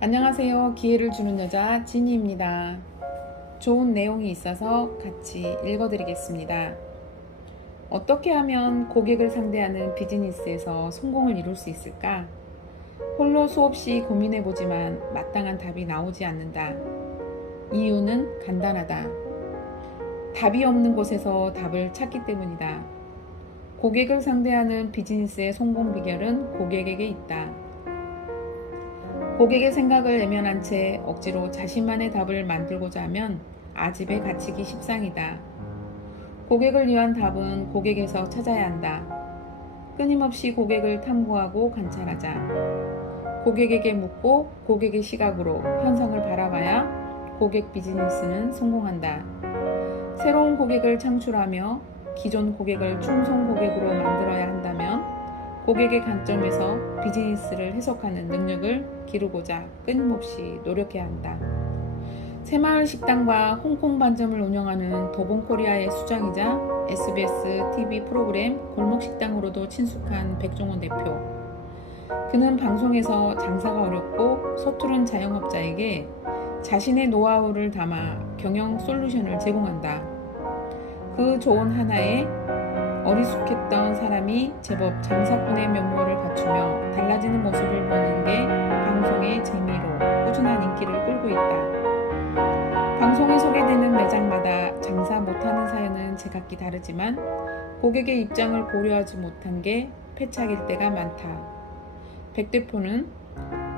안녕하세요. 기회를 주는 여자 지니입니다. 좋은 내용이 있어서 같이 읽어드리겠습니다. 어떻게 하면 고객을 상대하는 비즈니스에서 성공을 이룰 수 있을까? 홀로 수없이 고민해보지만 마땅한 답이 나오지 않는다. 이유는 간단하다. 답이 없는 곳에서 답을 찾기 때문이다. 고객을 상대하는 비즈니스의 성공 비결은 고객에게 있다. 고객의 생각을 내면한 채 억지로 자신만의 답을 만들고자 하면 아집에 갇히기 십상이다. 고객을 위한 답은 고객에서 찾아야 한다. 끊임없이 고객을 탐구하고 관찰하자. 고객에게 묻고 고객의 시각으로 현상을 바라봐야 고객 비즈니스는 성공한다. 새로운 고객을 창출하며 기존 고객을 충성 고객으로 만들어야 한다면 고객의 관점에서 비즈니스를 해석하는 능력을 기르고자 끊임없이 노력해야 한다. 새마을 식당과 홍콩 반점을 운영하는 도봉코리아의 수장이자 SBS TV 프로그램 골목식당으로도 친숙한 백종원 대표. 그는 방송에서 장사가 어렵고 서투른 자영업자에게 자신의 노하우를 담아 경영 솔루션을 제공한다. 그 조언 하나에 어리숙했던 사람이 제법 장사꾼의 면모를 갖추며 달라지는 모습을 보는 게 방송의 재미로 꾸준한 인기를 끌고 있다. 방송에 소개되는 매장마다 장사 못하는 사연은 제각기 다르지만 고객의 입장을 고려하지 못한 게 패착일 때가 많다. 백 대표는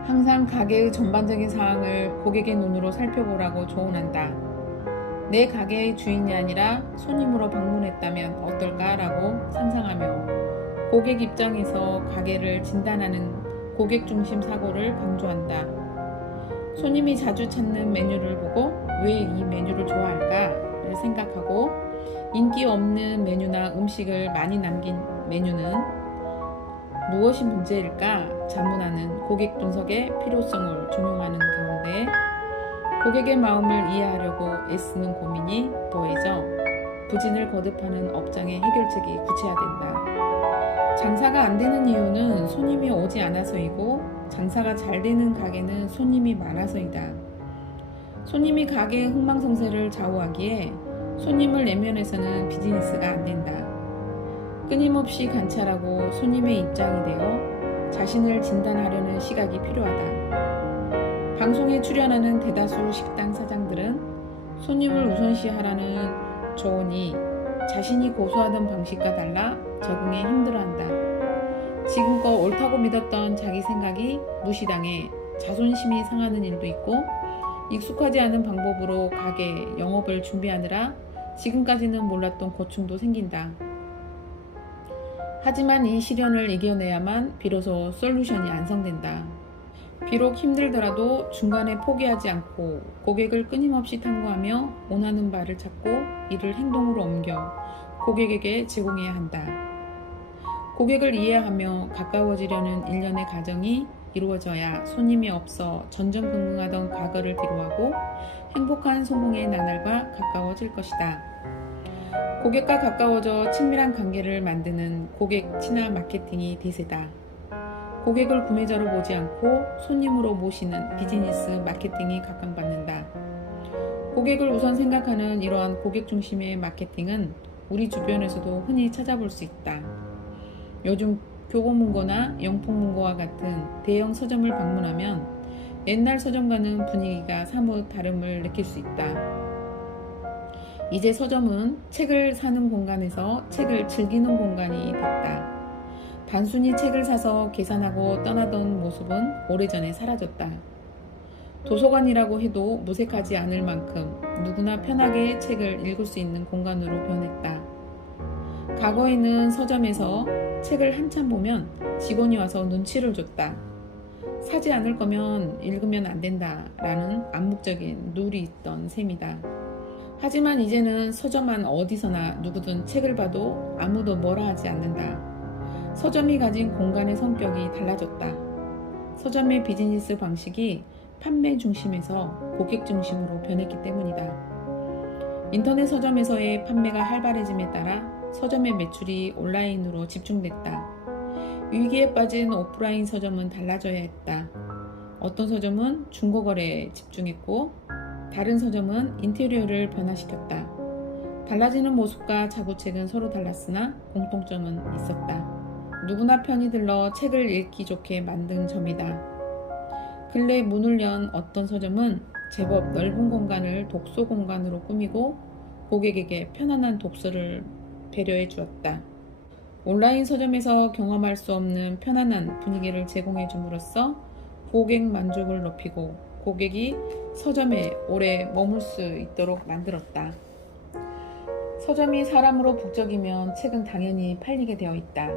항상 가게의 전반적인 상황을 고객의 눈으로 살펴보라고 조언한다. 내 가게의 주인이 아니라 손님으로 방문했다면 어떨까라고 상상하며 고객 입장에서 가게를 진단하는 고객 중심 사고를 강조한다. 손님이 자주 찾는 메뉴를 보고 왜 이 메뉴를 좋아할까를 생각하고 인기 없는 메뉴나 음식을 많이 남긴 메뉴는 무엇이 문제일까 자문하는 고객 분석의 필요성을 적용하는 가운데 고객의 마음을 이해하려고 애쓰는 고민이 더해져 부진을 거듭하는 업장의 해결책이 구체화된다. 장사가 안 되는 이유는 손님이 오지 않아서이고 장사가 잘 되는 가게는 손님이 많아서이다. 손님이 가게의 흥망성쇠를 좌우하기에 손님을 내면해서는 비즈니스가 안 된다. 끊임없이 관찰하고 손님의 입장이 되어 자신을 진단하려는 시각이 필요하다. 방송에 출연하는 대다수 식당 사장들은 손님을 우선시하라는 조언이 자신이 고수하던 방식과 달라 적응에 힘들어한다. 지금껏 옳다고 믿었던 자기 생각이 무시당해 자존심이 상하는 일도 있고 익숙하지 않은 방법으로 가게 영업을 준비하느라 지금까지는 몰랐던 고충도 생긴다. 하지만 이 시련을 이겨내야만 비로소 솔루션이 완성된다. 비록 힘들더라도 중간에 포기하지 않고 고객을 끊임없이 탐구하며 원하는 바를 찾고 이를 행동으로 옮겨 고객에게 제공해야 한다. 고객을 이해하며 가까워지려는 일련의 과정이 이루어져야 손님이 없어 전전긍긍하던 과거를 뒤로하고 행복한 성공의 나날과 가까워질 것이다. 고객과 가까워져 친밀한 관계를 만드는 고객 친화 마케팅이 대세다. 고객을 구매자로 보지 않고 손님으로 모시는 비즈니스 마케팅이 각광받는다. 고객을 우선 생각하는 이러한 고객 중심의 마케팅은 우리 주변에서도 흔히 찾아볼 수 있다. 요즘 교보문고나 영풍문고와 같은 대형 서점을 방문하면 옛날 서점과는 분위기가 사뭇 다름을 느낄 수 있다. 이제 서점은 책을 사는 공간에서 책을 즐기는 공간이 됐다. 단순히 책을 사서 계산하고 떠나던 모습은 오래전에 사라졌다. 도서관이라고 해도 무색하지 않을 만큼 누구나 편하게 책을 읽을 수 있는 공간으로 변했다. 과거에는 서점에서 책을 한참 보면 직원이 와서 눈치를 줬다. 사지 않을 거면 읽으면 안 된다 라는 암묵적인 룰이 있던 셈이다. 하지만 이제는 서점 안 어디서나 누구든 책을 봐도 아무도 뭐라 하지 않는다. 서점이 가진 공간의 성격이 달라졌다. 서점의 비즈니스 방식이 판매 중심에서 고객 중심으로 변했기 때문이다. 인터넷 서점에서의 판매가 활발해짐에 따라 서점의 매출이 온라인으로 집중됐다. 위기에 빠진 오프라인 서점은 달라져야 했다. 어떤 서점은 중고거래에 집중했고 다른 서점은 인테리어를 변화시켰다. 달라지는 모습과 자구책은 서로 달랐으나 공통점은 있었다. 누구나 편히 들러 책을 읽기 좋게 만든 점이다. 근래 문을 연 어떤 서점은 제법 넓은 공간을 독서 공간으로 꾸미고 고객에게 편안한 독서를 배려해 주었다. 온라인 서점에서 경험할 수 없는 편안한 분위기를 제공해 줌으로써 고객 만족을 높이고 고객이 서점에 오래 머물 수 있도록 만들었다. 서점이 사람으로 북적이면 책은 당연히 팔리게 되어 있다.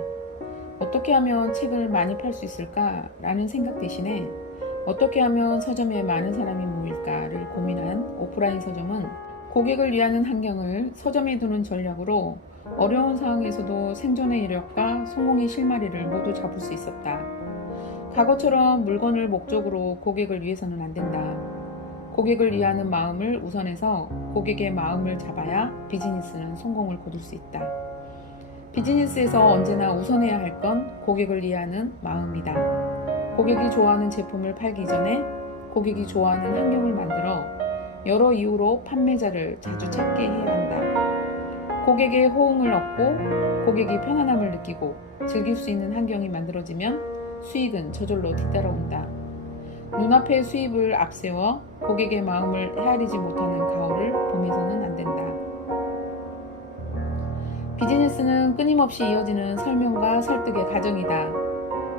어떻게 하면 책을 많이 팔 수 있을까? 라는 생각 대신에 어떻게 하면 서점에 많은 사람이 모일까를 고민한 오프라인 서점은 고객을 위하는 환경을 서점에 두는 전략으로 어려운 상황에서도 생존의 이력과 성공의 실마리를 모두 잡을 수 있었다. 과거처럼 물건을 목적으로 고객을 위해서는 안 된다. 고객을 위하는 마음을 우선해서 고객의 마음을 잡아야 비즈니스는 성공을 거둘 수 있다. 비즈니스에서 언제나 우선해야 할 건 고객을 위하는 마음이다. 고객이 좋아하는 제품을 팔기 전에 고객이 좋아하는 환경을 만들어 여러 이유로 판매자를 자주 찾게 해야 한다. 고객의 호응을 얻고 고객이 편안함을 느끼고 즐길 수 있는 환경이 만들어지면 수익은 저절로 뒤따라온다. 눈앞의 수입을 앞세워 고객의 마음을 헤아리지 못하는 가오를 범해서는 안 된다. 비즈니스는 끊임없이 이어지는 설명과 설득의 과정이다.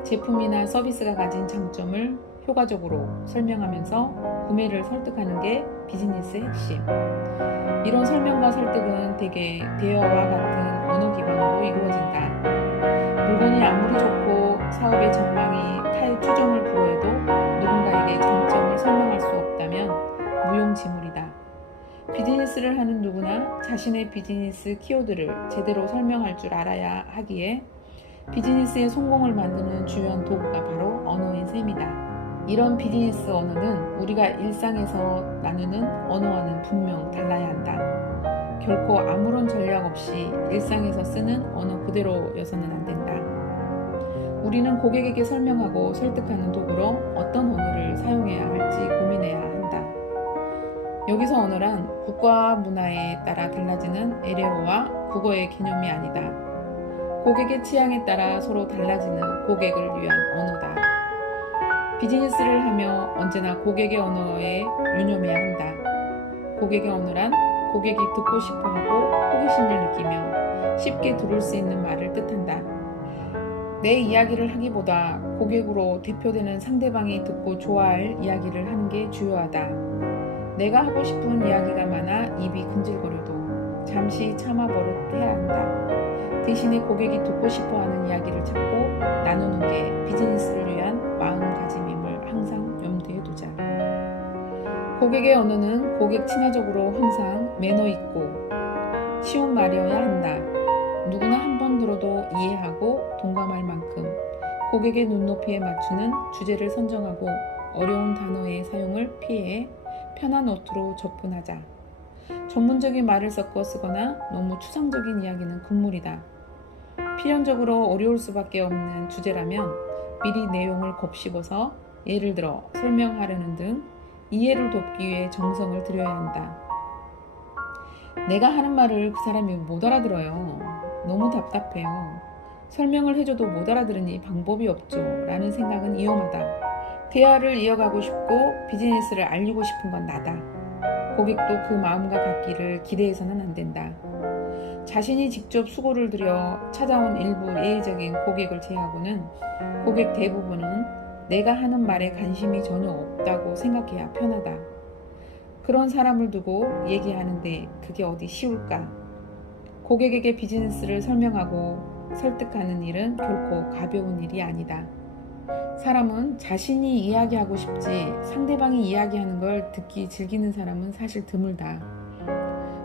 제품이나 서비스가 가진 장점을 효과적으로 설명하면서 구매를 설득하는 게 비즈니스의 핵심. 이런 설명과 설득은 대개 대화와 같은 언어 기반으로 이루어진다. 물건이 아무리 좋고 사업의 전망이 타의 추정을 불허해도 누군가에게 장점을 설명할 수 없다면 무용지물이다. 비즈니스를 하는 누구나 자신의 비즈니스 키워드를 제대로 설명할 줄 알아야 하기에 비즈니스의 성공을 만드는 주요한 도구가 바로 언어인 셈이다. 이런 비즈니스 언어는 우리가 일상에서 나누는 언어와는 분명 달라야 한다. 결코 아무런 전략 없이 일상에서 쓰는 언어 그대로여서는 안 된다. 우리는 고객에게 설명하고 설득하는 도구로 어떤 언어를 사용해야 할지 고민해야 한다. 여기서 언어란 국가와 문화에 따라 달라지는 애래어와 국어의 개념이 아니다. 고객의 취향에 따라 서로 달라지는 고객을 위한 언어다. 비즈니스를 하며 언제나 고객의 언어에 유념해야 한다. 고객의 언어란 고객이 듣고 싶어하고 호기심을 느끼며 쉽게 들을 수 있는 말을 뜻한다. 내 이야기를 하기보다 고객으로 대표되는 상대방이 듣고 좋아할 이야기를 하는 게 주요하다. 내가 하고 싶은 이야기가 많아 입이 근질거려도 잠시 참아 버릇해야 한다. 대신에 고객이 듣고 싶어하는 이야기를 찾고 나누는 게 비즈니스를 위한 마음가짐임을 항상 염두에 두자. 고객의 언어는 고객 친화적으로 항상 매너 있고 쉬운 말이어야 한다. 누구나 한 번 들어도 이해하고 동감할 만큼 고객의 눈높이에 맞추는 주제를 선정하고 어려운 단어의 사용을 피해 편한 어투로 접근하자. 전문적인 말을 섞어 쓰거나 너무 추상적인 이야기는 금물이다. 필연적으로 어려울 수밖에 없는 주제라면 미리 내용을 곱씹어서 예를 들어 설명하려는 등 이해를 돕기 위해 정성을 들여야 한다. 내가 하는 말을 그 사람이 못 알아들어요. 너무 답답해요. 설명을 해줘도 못 알아들으니 방법이 없죠. 라는 생각은 위험하다. 대화를 이어가고 싶고 비즈니스를 알리고 싶은 건 나다. 고객도 그 마음과 같기를 기대해서는 안 된다. 자신이 직접 수고를 들여 찾아온 일부 예외적인 고객을 제외하고는 고객 대부분은 내가 하는 말에 관심이 전혀 없다고 생각해야 편하다. 그런 사람을 두고 얘기하는데 그게 어디 쉬울까? 고객에게 비즈니스를 설명하고 설득하는 일은 결코 가벼운 일이 아니다. 사람은 자신이 이야기하고 싶지 상대방이 이야기하는 걸 듣기 즐기는 사람은 사실 드물다.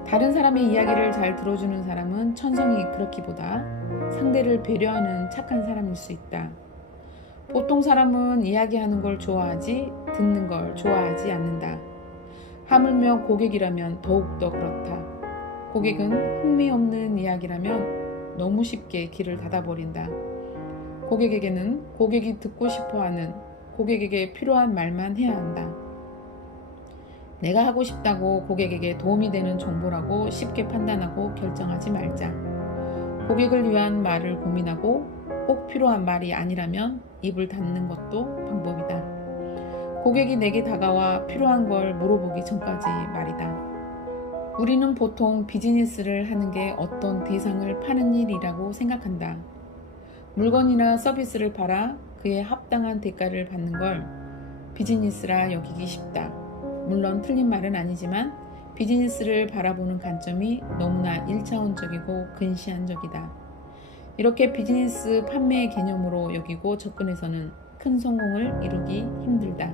다른 사람의 이야기를 잘 들어주는 사람은 천성이 그렇기보다 상대를 배려하는 착한 사람일 수 있다. 보통 사람은 이야기하는 걸 좋아하지 듣는 걸 좋아하지 않는다. 하물며 고객이라면 더욱더 그렇다. 고객은 흥미없는 이야기라면 너무 쉽게 귀를 닫아버린다. 고객에게는 고객이 듣고 싶어하는 고객에게 필요한 말만 해야 한다. 내가 하고 싶다고 고객에게 도움이 되는 정보라고 쉽게 판단하고 결정하지 말자. 고객을 위한 말을 고민하고 꼭 필요한 말이 아니라면 입을 닫는 것도 방법이다. 고객이 내게 다가와 필요한 걸 물어보기 전까지 말이다. 우리는 보통 비즈니스를 하는 게 어떤 대상을 파는 일이라고 생각한다. 물건이나 서비스를 팔아 그에 합당한 대가를 받는 걸 비즈니스라 여기기 쉽다. 물론 틀린 말은 아니지만 비즈니스를 바라보는 관점이 너무나 1차원적이고 근시안적이다. 이렇게 비즈니스 판매의 개념으로 여기고 접근해서는 큰 성공을 이루기 힘들다.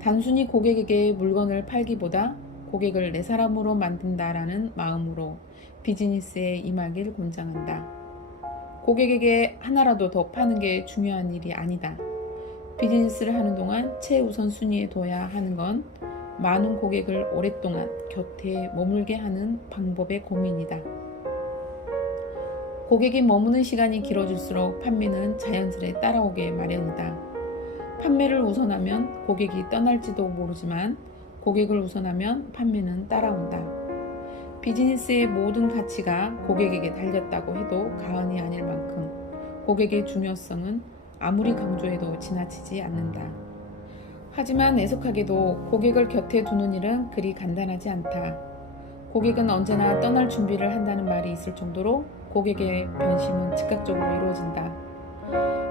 단순히 고객에게 물건을 팔기보다 고객을 내 사람으로 만든다라는 마음으로 비즈니스에 임하길 권장한다. 고객에게 하나라도 더 파는 게 중요한 일이 아니다. 비즈니스를 하는 동안 최우선순위에 둬야 하는 건 많은 고객을 오랫동안 곁에 머물게 하는 방법의 고민이다. 고객이 머무는 시간이 길어질수록 판매는 자연스레 따라오게 마련이다. 판매를 우선하면 고객이 떠날지도 모르지만 고객을 우선하면 판매는 따라온다. 비즈니스의 모든 가치가 고객에게 달렸다고 해도 과언이 아닐 만큼 고객의 중요성은 아무리 강조해도 지나치지 않는다. 하지만 애석하게도 고객을 곁에 두는 일은 그리 간단하지 않다. 고객은 언제나 떠날 준비를 한다는 말이 있을 정도로 고객의 변심은 즉각적으로 이루어진다.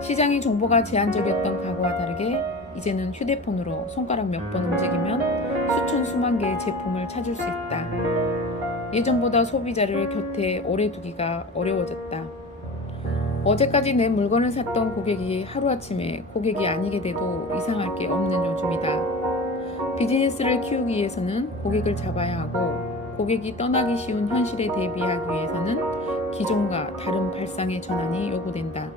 시장의 정보가 제한적이었던 과거와 다르게 이제는 휴대폰으로 손가락 몇 번 움직이면 수천 수만 개의 제품을 찾을 수 있다. 예전보다 소비자를 곁에 오래 두기가 어려워졌다. 어제까지 내 물건을 샀던 고객이 하루아침에 고객이 아니게 돼도 이상할 게 없는 요즘이다. 비즈니스를 키우기 위해서는 고객을 잡아야 하고 고객이 떠나기 쉬운 현실에 대비하기 위해서는 기존과 다른 발상의 전환이 요구된다.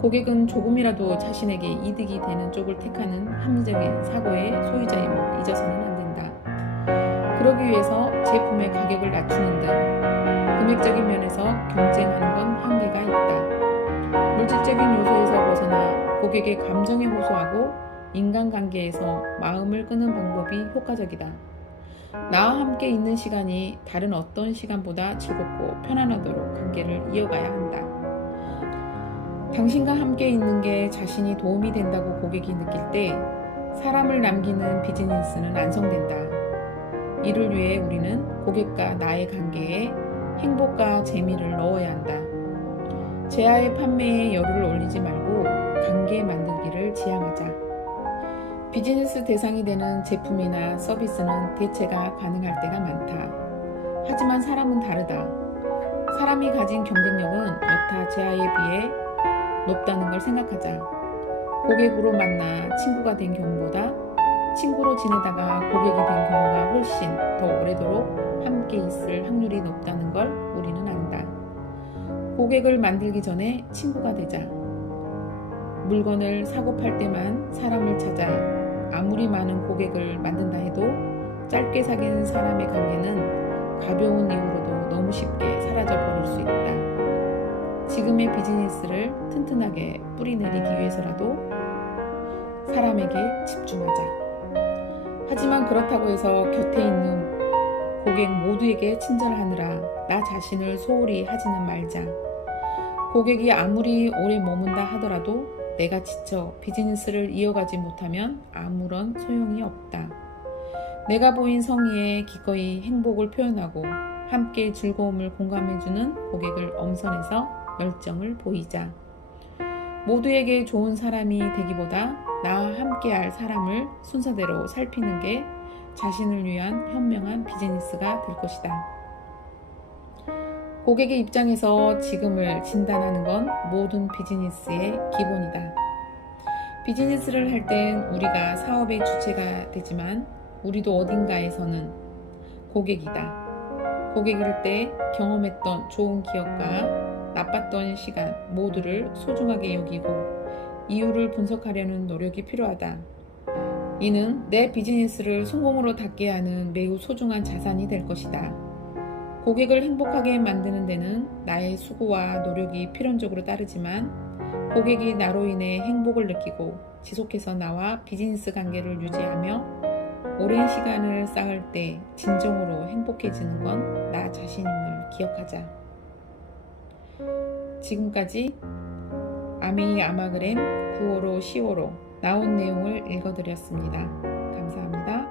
고객은 조금이라도 자신에게 이득이 되는 쪽을 택하는 합리적인 사고의 소유자임을 잊어서는 안 된다. 그러기 위해서 제품의 가격을 낮추는 등 금액적인 면에서 경쟁하는 건 한계가 있다. 물질적인 요소에서 벗어나 고객의 감정에 호소하고 인간관계에서 마음을 끄는 방법이 효과적이다. 나와 함께 있는 시간이 다른 어떤 시간보다 즐겁고 편안하도록 관계를 이어가야 한다. 당신과 함께 있는 게 자신이 도움이 된다고 고객이 느낄 때 사람을 남기는 비즈니스는 완성된다. 이를 위해 우리는 고객과 나의 관계에 행복과 재미를 넣어야 한다. 제아의 판매에 열을 올리지 말고 관계 만들기를 지향하자. 비즈니스 대상이 되는 제품이나 서비스는 대체가 가능할 때가 많다. 하지만 사람은 다르다. 사람이 가진 경쟁력은 여타 제아에 비해 높다는 걸 생각하자. 고객으로 만나 친구가 된 경우보다 친구로 지내다가 고객이 된 경우가 훨씬 더 오래도록 함께 있을 확률이 높다는 걸 우리는 안다. 고객을 만들기 전에 친구가 되자. 물건을 사고 팔 때만 사람을 찾아 아무리 많은 고객을 만든다 해도 짧게 사귄 사람의 관계는 가벼운 이유로도 너무 쉽게 사라져 버릴 수 있다. 지금의 비즈니스를 튼튼하게 뿌리내리기 위해서라도 사람에게 집중하자. 하지만 그렇다고 해서 곁에 있는 고객 모두에게 친절하느라 나 자신을 소홀히 하지는 말자. 고객이 아무리 오래 머문다 하더라도 내가 지쳐 비즈니스를 이어가지 못하면 아무런 소용이 없다. 내가 보인 성의에 기꺼이 행복을 표현하고 함께 즐거움을 공감해주는 고객을 엄선해서 열정을 보이자. 모두에게 좋은 사람이 되기보다 나와 함께할 사람을 순서대로 살피는 게 자신을 위한 현명한 비즈니스가 될 것이다. 고객의 입장에서 지금을 진단하는 건 모든 비즈니스의 기본이다. 비즈니스를 할 땐 우리가 사업의 주체가 되지만 우리도 어딘가에서는 고객이다. 고객일 때 경험했던 좋은 기억과 나빴던 시간 모두를 소중하게 여기고 이유를 분석하려는 노력이 필요하다. 이는 내 비즈니스를 성공으로 닿게 하는 매우 소중한 자산이 될 것이다. 고객을 행복하게 만드는 데는 나의 수고와 노력이 필연적으로 따르지만 고객이 나로 인해 행복을 느끼고 지속해서 나와 비즈니스 관계를 유지하며 오랜 시간을 쌓을 때 진정으로 행복해지는 건 나 자신임을 기억하자. 지금까지 아메이 아마그램 9호로 10호로 나온 내용을 읽어드렸습니다. 감사합니다.